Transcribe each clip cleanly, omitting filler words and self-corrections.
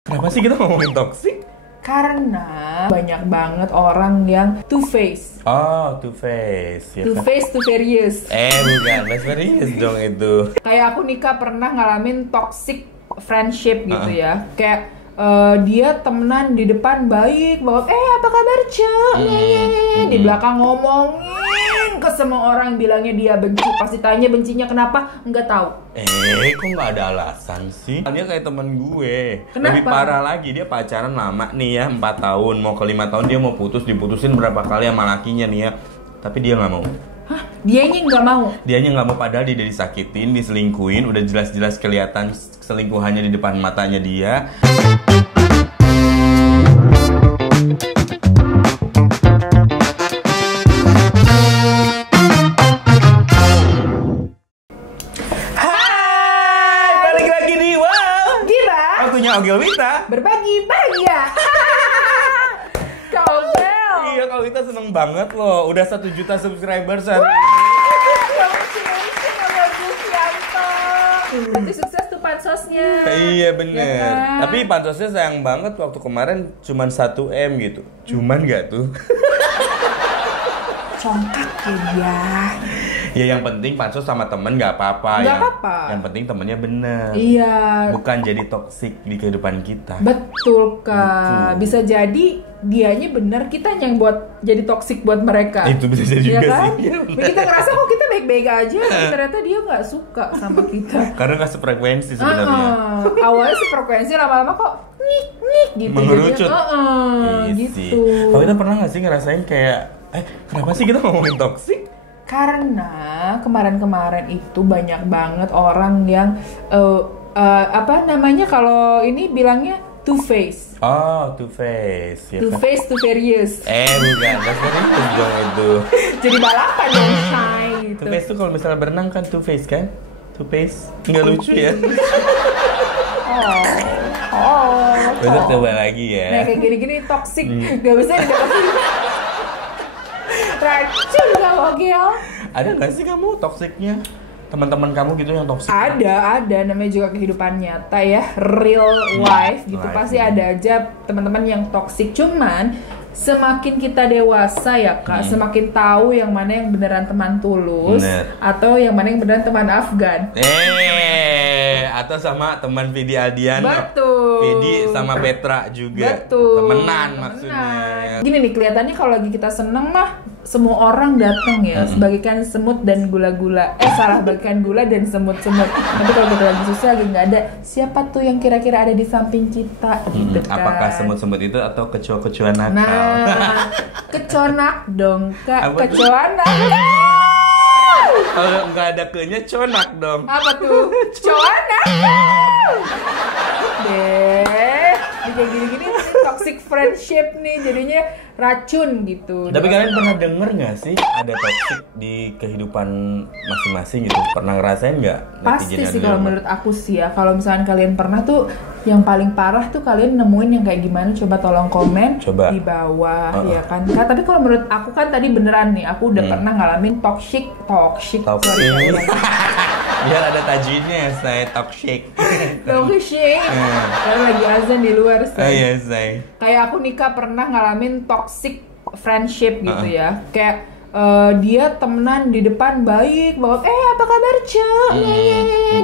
Kenapa sih kita ngomongin toxic? Karena banyak banget orang yang two-face. Oh, two-face. Ya, Two-face, two-furious. bukan. Serius dong itu. Kayak aku nikah pernah ngalamin toxic friendship gitu ya. Kayak dia temenan di depan baik banget. Apa kabar Cek? Di belakang ngomongin ke semua orang bilangnya dia benci. Pasti tanya bencinya kenapa? Nggak tahu. Kok nggak ada alasan sih? Dia kayak temen gue. Kenapa? Lebih parah lagi, dia pacaran lama nih ya, 4 tahun. Mau ke 5 tahun dia mau diputusin berapa kali sama lakinya nih ya. Tapi dia nggak mau. Hah? Dianya nggak mau? Dianya nggak mau, padahal dia disakitin, diselingkuhin. Udah jelas-jelas kelihatan selingkuhannya di depan matanya dia. Ogil Wita berbagi bahagia. Kau Bel. Iya, Kak Wita seneng banget loh. Udah 1 juta subscribers hari ini. Tapi sukses tuh pansosnya. Iya bener Ya kan? Tapi pansosnya sayang banget waktu kemarin cuman 1 M gitu. Cuman gak tuh? Congkak ya. Ya yang penting pansos sama temen gak apa-apa. Gak apa-apa. Yang penting temennya bener. Iya. Bukan jadi toksik di kehidupan kita. Betul Kak. Betul. Bisa jadi dianya bener, kita yang buat jadi toksik buat mereka. Itu bisa jadi ya juga kan? sih. Ya, kita ngerasa kok kita baik-baik aja, tapi ternyata dia nggak suka sama kita. Karena gak sefrekuensi sebenarnya. Awalnya sefrekuensi, lama-lama kok nik gitu. Mengerucut. Jadinya, gitu. Kalau kita pernah gak sih ngerasain kayak kenapa sih kita ngomongin toksik? Karena kemarin-kemarin itu banyak banget orang yang apa namanya kalau ini bilangnya two-face. Oh, two-face. Ya, Two-face, two-furious. Bukan. Serius dong itu. Jadi balapan dong, Shay, gitu. Two-face tuh kalau misalnya berenang kan two-face kan? Two-face. Nggak lucu ya? Besok coba lagi ya. Nah kayak gini-gini toxic, gak bisa didapetin. Racun gak Ogil? Ada nggak sih kamu toksiknya? Teman-teman kamu gitu yang toksik? Ada, namanya juga kehidupan nyata ya, real life gitu. Pasti ada aja teman-teman yang toksik. Cuman semakin kita dewasa ya Kak, semakin tahu yang mana yang beneran teman tulus, atau yang mana yang beneran teman Afgan. Atau sama teman Vidi Aldiano. Betul. Vidi sama Petra juga. Betul. Temenan maksudnya. Gini nih, kelihatannya kalau lagi kita seneng mah semua orang datang ya, sebagaikan semut dan gula-gula. Bagaikan gula dan semut-semut. Tapi kalau kita lagi susah, lagi nggak ada, siapa tuh yang kira-kira ada di samping kita gitu kan? Apakah semut-semut itu atau kecoa-kecoa nakal? Nah, keconak dong Kak, kecoanak. Kalau nggak ada ke-nya, conak dong. Apa tuh? Coanak. Deh, kayak gini-gini toxic friendship nih, jadinya racun gitu. Tapi kalian pernah denger nggak sih ada toxic di kehidupan masing-masing gitu? Pernah ngerasain nggak? Pasti sih kalau menurut aku sih ya. Kalau misalkan kalian pernah tuh, yang paling parah tuh kalian nemuin yang kayak gimana? Coba tolong komen di bawah ya kan. Nah, tapi kalau menurut aku kan tadi beneran nih, aku udah pernah ngalamin toxic. Sorry. Biar ada tajwidnya, saya toxic. Toxic. Karena lagi azan di luar sih. Iya, say. Kayak aku nikah pernah ngalamin toxic friendship gitu ya. Kayak dia temenan di depan baik banget. Apa kabar Cek?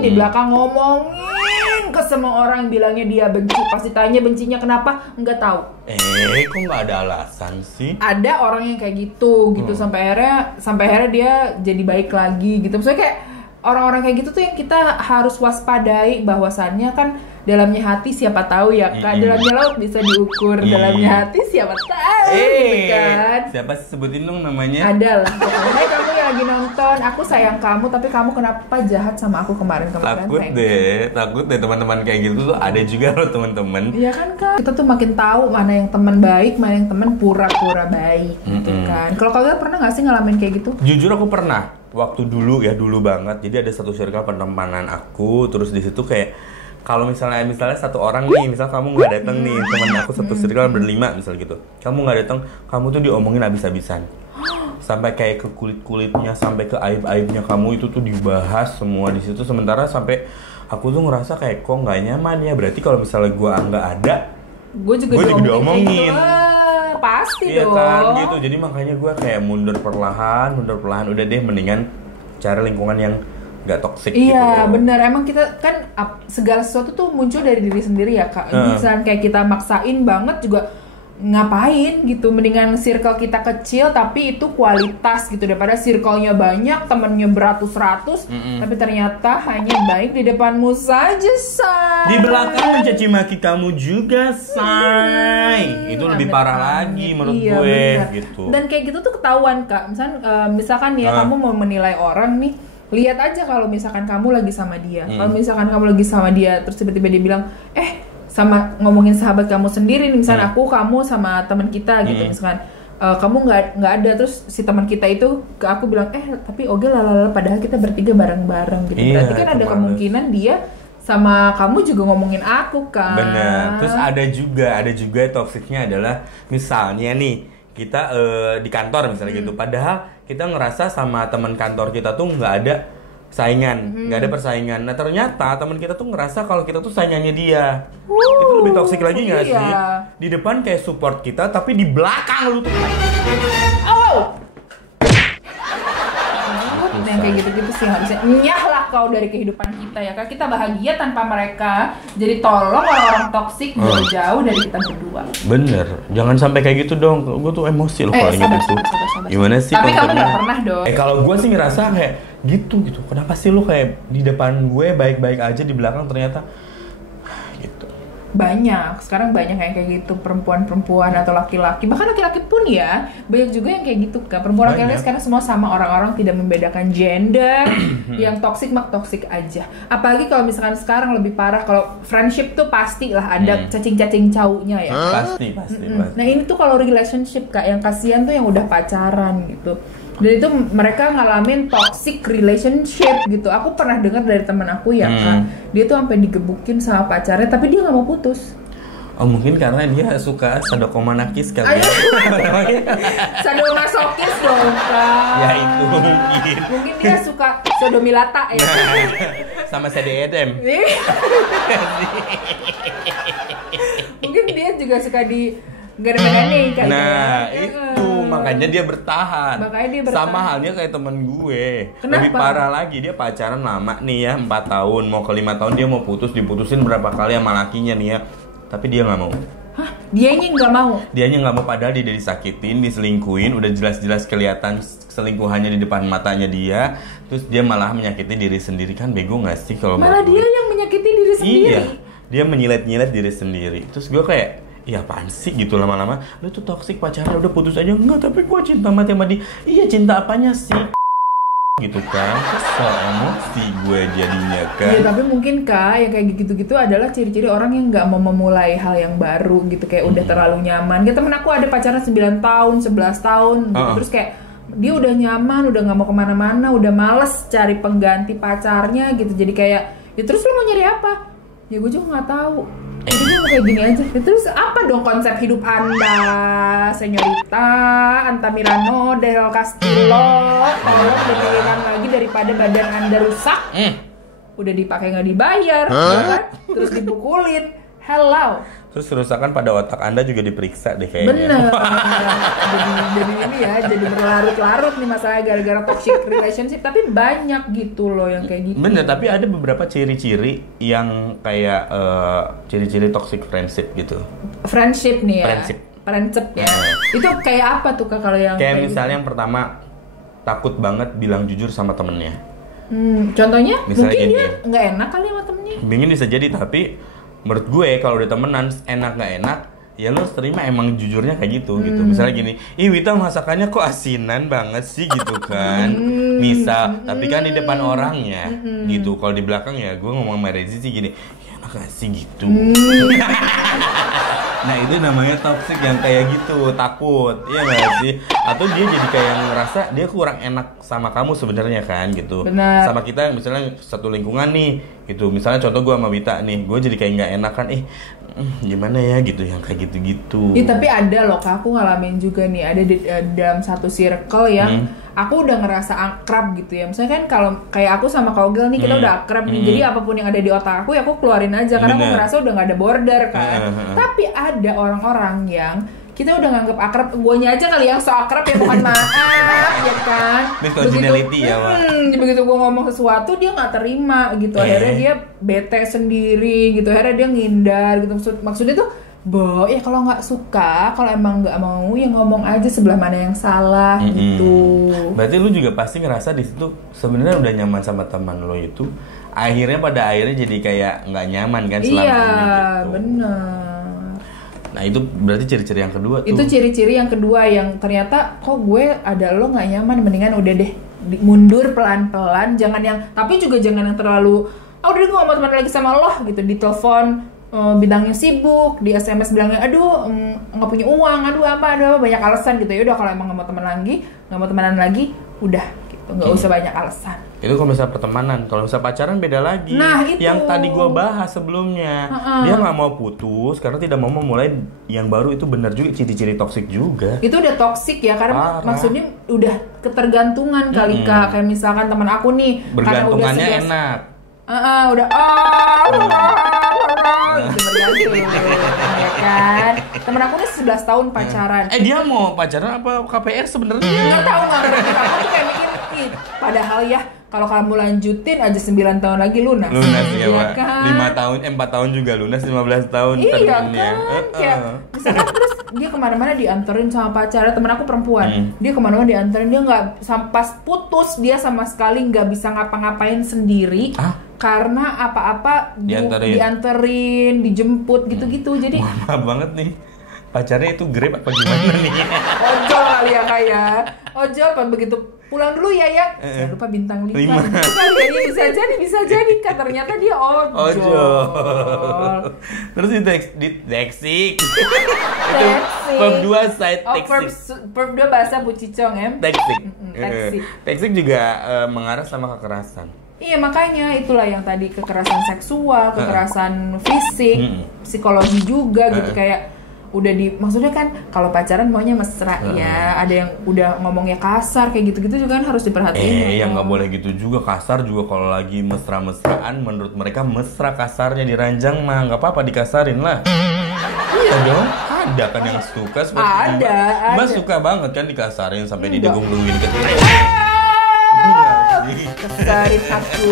Di belakang ngomongin ke semua orang bilangnya dia benci. Pasti tanya bencinya kenapa? Nggak tahu. Kok nggak ada alasan sih? Ada orang yang kayak gitu sampai akhirnya dia jadi baik lagi gitu. Maksudnya kayak orang-orang kayak gitu tuh yang kita harus waspadai, bahwasannya kan dalamnya hati siapa tahu ya Kak. Dalamnya laut bisa diukur, dalamnya hati siapa tahu gitu kan. Siapa sih, sebutin dong namanya? Ada lah. Hai kamu yang lagi nonton, aku sayang kamu, tapi kamu kenapa jahat sama aku kemarin-kemarin? Takut deh teman-teman kayak gitu tuh ada juga loh teman-teman. Iya kan Kak. Kita tuh makin tahu mana yang teman baik, mana yang teman pura-pura baik gitu kan. Kalau kalian pernah nggak sih ngalamin kayak gitu? Jujur aku pernah. Waktu dulu banget. Jadi ada satu circle pertemanan aku, terus di situ kayak kalau misalnya satu orang nih, misal kamu nggak datang nih, teman aku satu circle berlima misal gitu, kamu nggak datang, kamu tuh diomongin habis-habisan, sampai kayak ke kulit-kulitnya, sampai ke aib-aibnya kamu itu tuh dibahas semua di situ. Sementara sampai aku tuh ngerasa kayak kok nggak nyaman ya. Berarti kalau misalnya gue nggak ada, gue juga diomongin. Pasti iya dong. Kan gitu. Jadi makanya gue kayak mundur perlahan. Udah deh, mendingan cari lingkungan yang nggak toksik gitu. Iya benar, emang kita kan segala sesuatu tuh muncul dari diri sendiri ya kak. Misalnya kayak kita maksain banget juga ngapain gitu, mendingan circle kita kecil tapi itu kualitas gitu daripada circle-nya banyak, temennya beratus-ratus tapi ternyata hanya baik di depanmu saja, say. Di belakang mencaci maki kamu juga, say. Itu lebih parah lagi menurut gue bener. Gitu. Dan kayak gitu tuh ketahuan kak. Misalkan ya kamu mau menilai orang nih, lihat aja kalau misalkan kamu lagi sama dia. Kalau misalkan kamu lagi sama dia terus tiba-tiba dia bilang, sama ngomongin sahabat kamu sendiri nih, misalnya kamu sama teman kita gitu, misalkan kamu nggak ada, terus si teman kita itu ke aku bilang tapi oke lalala, padahal kita bertiga bareng-bareng gitu. Berarti kan ada kemungkinan dia sama kamu juga ngomongin aku kan. Bener. Terus ada juga toksiknya adalah misalnya nih kita di kantor misalnya gitu, padahal kita ngerasa sama teman kantor kita tuh nggak ada saingan, nggak ada persaingan. Nah ternyata teman kita tuh ngerasa kalau kita tuh saingannya dia. Itu lebih toksik lagi nggak sih? Di depan kayak support kita, tapi di belakang lu tuh yang kayak gitu-gitu sih nggak bisa. Nyahlah kau dari kehidupan kita ya kak. Kita bahagia tanpa mereka. Jadi tolong orang-orang toksik jauh-jauh dari kita berdua. Bener, jangan sampai kayak gitu dong. Gue tuh emosi loh kalau ingat itu. Gimana sih? Tapi kamu nggak pernah dong. Kalau gue sih ngerasa kayak gitu. Kenapa sih lu kayak di depan gue baik-baik aja, di belakang ternyata gitu. Banyak, sekarang banyak yang kayak gitu, perempuan-perempuan atau laki-laki, bahkan laki-laki pun ya banyak juga yang kayak gitu kan. Perempuan laki-laki sekarang semua sama, orang-orang tidak membedakan gender. Yang toksik mah toksik aja. Apalagi kalau misalkan sekarang lebih parah, kalau friendship tuh pastilah ada cacing-cacing caunya ya. Pasti. Nah ini tuh kalau relationship kak, yang kasihan tuh yang udah pacaran gitu. Dan itu mereka ngalamin toxic relationship gitu. Aku pernah dengar dari teman aku ya kak, dia tuh sampai digebukin sama pacarnya, tapi dia nggak mau putus. Oh mungkin karena dia suka sadokomanakis kali ya. Sadomasokis dong kak. Ya itu mungkin. Mungkin dia suka sodomilata ya. Sama CDEDM. Mungkin dia juga suka di gara-gara kan. Nah itu makanya dia bertahan. Sama halnya kayak temen gue. Kenapa? Lebih parah lagi, dia pacaran lama nih ya, 4 tahun, mau ke 5 tahun dia mau putus, diputusin berapa kali sama lakinya nih ya. Tapi dia nggak mau. Hah? Dianya nggak mau? Dianya nggak mau, padahal dia disakitin, diselingkuhin, udah jelas-jelas kelihatan selingkuhannya di depan matanya dia. Terus dia malah menyakiti diri sendiri, kan bego nggak sih kalau malah dia yang menyakiti diri sendiri? Iya, dia menyilet-nyilet diri sendiri. Terus gue kayak, iya apaan sih gitu lama-lama. Lu tuh toksik, pacarnya udah putus aja. Enggak, tapi gue cinta mati sama dia. Iya cinta apanya sih? Gitu kan, kesel emosi gue jadinya kan. Iya tapi mungkin kak yang kayak gitu-gitu adalah ciri-ciri orang yang nggak mau memulai hal yang baru gitu, kayak udah terlalu nyaman. Kayak temen aku ada pacaran 9 tahun, 11 tahun gitu. Terus kayak dia udah nyaman, udah nggak mau kemana-mana, udah males cari pengganti pacarnya gitu. Jadi kayak, ya terus lu mau nyari apa? Ya gue juga nggak tahu. Jadi gue mau kayak gini aja. Ya, terus apa dong konsep hidup anda, Senyorita Antamirano del Castillo? Tolong dipikirkan lagi daripada badan anda rusak. Udah dipakai nggak dibayar, ya kan? Terus dipukulin. Hello. Terus kerusakan pada otak anda juga diperiksa deh kayaknya. Bener. jadi ini ya, jadi berlarut-larut nih masalah gara-gara toxic relationship. Tapi banyak gitu loh yang kayak gitu. Bener, tapi ada beberapa ciri-ciri yang kayak ciri-ciri toxic friendship gitu. Friendship nih ya. Friendship ya. Itu kayak apa tuh kak kalau yang kayak misalnya yang pertama, takut banget bilang jujur sama temennya. Contohnya misalnya mungkin gini, dia nggak enak kali sama temennya. Mungkin bisa jadi, tapi menurut gue kalau udah temenan enak nggak enak ya lo terima emang jujurnya kayak gitu gitu. Misalnya gini, ih Wita masakannya kok asinan banget sih gitu kan. Misal, tapi kan di depan orangnya gitu. Kalau di belakang ya gue ngomong sama Rezi sih gini, ya enak gak sih gitu. Nah itu namanya toxic yang kayak gitu, takut, iya nggak sih? Atau dia jadi kayak ngerasa dia kurang enak sama kamu sebenarnya kan gitu. Benar. Sama kita misalnya satu lingkungan nih gitu. Misalnya contoh gue sama Wita nih, gue jadi kayak nggak enak kan, gimana ya gitu, yang kayak gitu-gitu. Iya, tapi ada loh Kak, aku ngalamin juga nih, ada di dalam satu circle yang aku udah ngerasa akrab gitu ya. Misalnya kan kalau kayak aku sama Kogel nih, kita udah akrab nih. Jadi apapun yang ada di otak aku ya aku keluarin aja karena aku ngerasa udah gak ada border kan. Tapi ada orang-orang yang kita udah nganggep akrab, guanya aja kali yang so akrab ya, mohon maaf ya kan. Originality ya, Pak. Begitu gue ngomong sesuatu dia nggak terima gitu, akhirnya dia bete sendiri gitu, akhirnya dia ngindar gitu. Maksudnya tuh, ya kalau nggak suka, kalau emang nggak mau ya ngomong aja sebelah mana yang salah gitu. Berarti lu juga pasti ngerasa di situ sebenarnya udah nyaman sama teman lo itu, akhirnya pada akhirnya jadi kayak nggak nyaman kan selama ini gitu. Iya, benar. Nah itu berarti ciri-ciri yang kedua tuh. Itu ciri-ciri yang kedua yang ternyata kok gue ada lo nggak nyaman, mendingan udah deh mundur pelan-pelan, jangan yang, tapi juga jangan yang terlalu udah deh gue gak mau teman lagi sama lo gitu, di telepon bilangnya sibuk, di SMS bilangnya aduh nggak punya uang, aduh apa banyak alasan gitu. Ya udah kalau emang nggak mau teman lagi, nggak mau temenan lagi, udah gitu, nggak usah banyak alasan. Itu kalau misalnya pertemanan. Kalau misalnya pacaran beda lagi. Nah, itu yang tadi gue bahas sebelumnya, dia nggak mau putus karena tidak mau memulai yang baru. Itu benar juga, ciri-ciri toksik juga. Itu udah toksik ya, karena parah. maksudnya udah ketergantungan kali Kak. Kayak misalkan teman aku nih, bergantungannya enak. Udah gitu bergantung ya kan. Temen aku nih 11 tahun pacaran. Dia mau pacaran apa KPR sebenarnya? Nggak tahu, nggak ngerti. Aku tuh kayak mikir, padahal ya kalau kamu lanjutin aja 9 tahun lagi lunas. Lunas ya, Pak. Kan? 5 tahun, 4 tahun juga lunas, 15 tahun iya terminnya. Kan, kayak misalkan terus dia kemana-mana dianterin sama pacarnya. Temen aku perempuan, dia kemana-mana dianterin, dia nggak, pas putus dia sama sekali nggak bisa ngapa-ngapain sendiri. Karena apa-apa dianterin, dijemput gitu-gitu. Jadi maaf banget nih, pacarnya itu Grab apa gimana nih? Ojol kali ya kayak ojol apa begitu pulang dulu ya jangan lupa bintang 5. Jadi bisa jadi kan ternyata dia ojol. Terus di Dexik. Itu verb 2 side Dexik. Verb 2 bahasa Bucicong Dexik. Dexik juga mengarah sama kekerasan. Iya, makanya itulah yang tadi, kekerasan seksual, kekerasan fisik, psikologi juga gitu. Kayak udah maksudnya kan kalau pacaran maunya mesra ya, ada yang udah ngomongnya kasar kayak gitu-gitu juga kan harus diperhatiin. Yang nggak boleh gitu juga, kasar juga. Kalau lagi mesra-mesraan, menurut mereka mesra, kasarnya diranjang mah nggak apa-apa, dikasarin lah. Iya dong, ada kan yang suka seperti ada. Mbak suka banget kan dikasarin sampai didegung-degungin ke kesarin aku.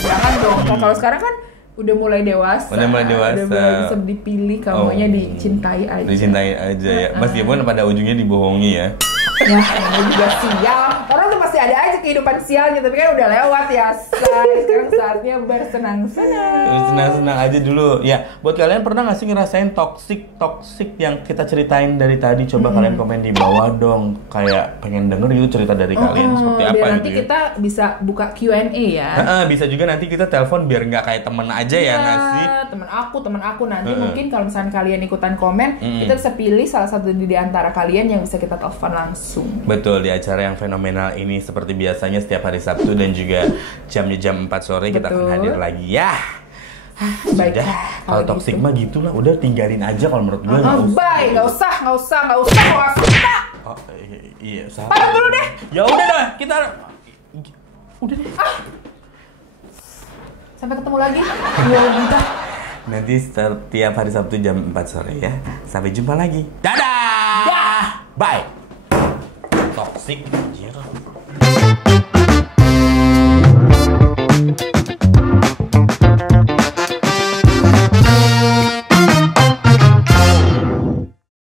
Jangan dong, kalau sekarang kan udah mulai dewasa. Udah mulai bisa dipilih, kamunya dicintai aja. Dicintai aja ya. Meskipun pada ujungnya dibohongi ya. Ya, namanya juga sial. Orang tuh pasti ada aja kehidupan sialnya, tapi kan udah lewat ya, say. Sekarang saatnya bersenang-senang. Senang-senang aja dulu. Ya, buat kalian pernah nggak sih ngerasain toksik yang kita ceritain dari tadi? Coba kalian komen di bawah dong. Kayak pengen denger gitu cerita dari kalian seperti apa biar gitu. Nanti kita bisa buka Q&A ya. Bisa juga nanti kita telepon biar nggak kayak temen aja ya nggak sih? Temen aku nanti mungkin kalau misalnya kalian ikutan komen, kita bisa pilih salah satu di antara kalian yang bisa kita telepon langsung. Betul, di acara yang fenomenal ini seperti biasanya setiap hari Sabtu dan juga jamnya jam 4 sore. Betul. Kita akan hadir lagi ya. Sudah, kalau toksik mah gitulah, udah tinggalin aja kalau menurut gue. Bye, nggak usah. Iya, padahal dulu deh. Ya udah dah, kita udah deh. Sampai ketemu lagi. Bentar. Nanti setiap hari Sabtu jam 4 sore ya. Sampai jumpa lagi. Dadah. Bye. Toxic, anjir.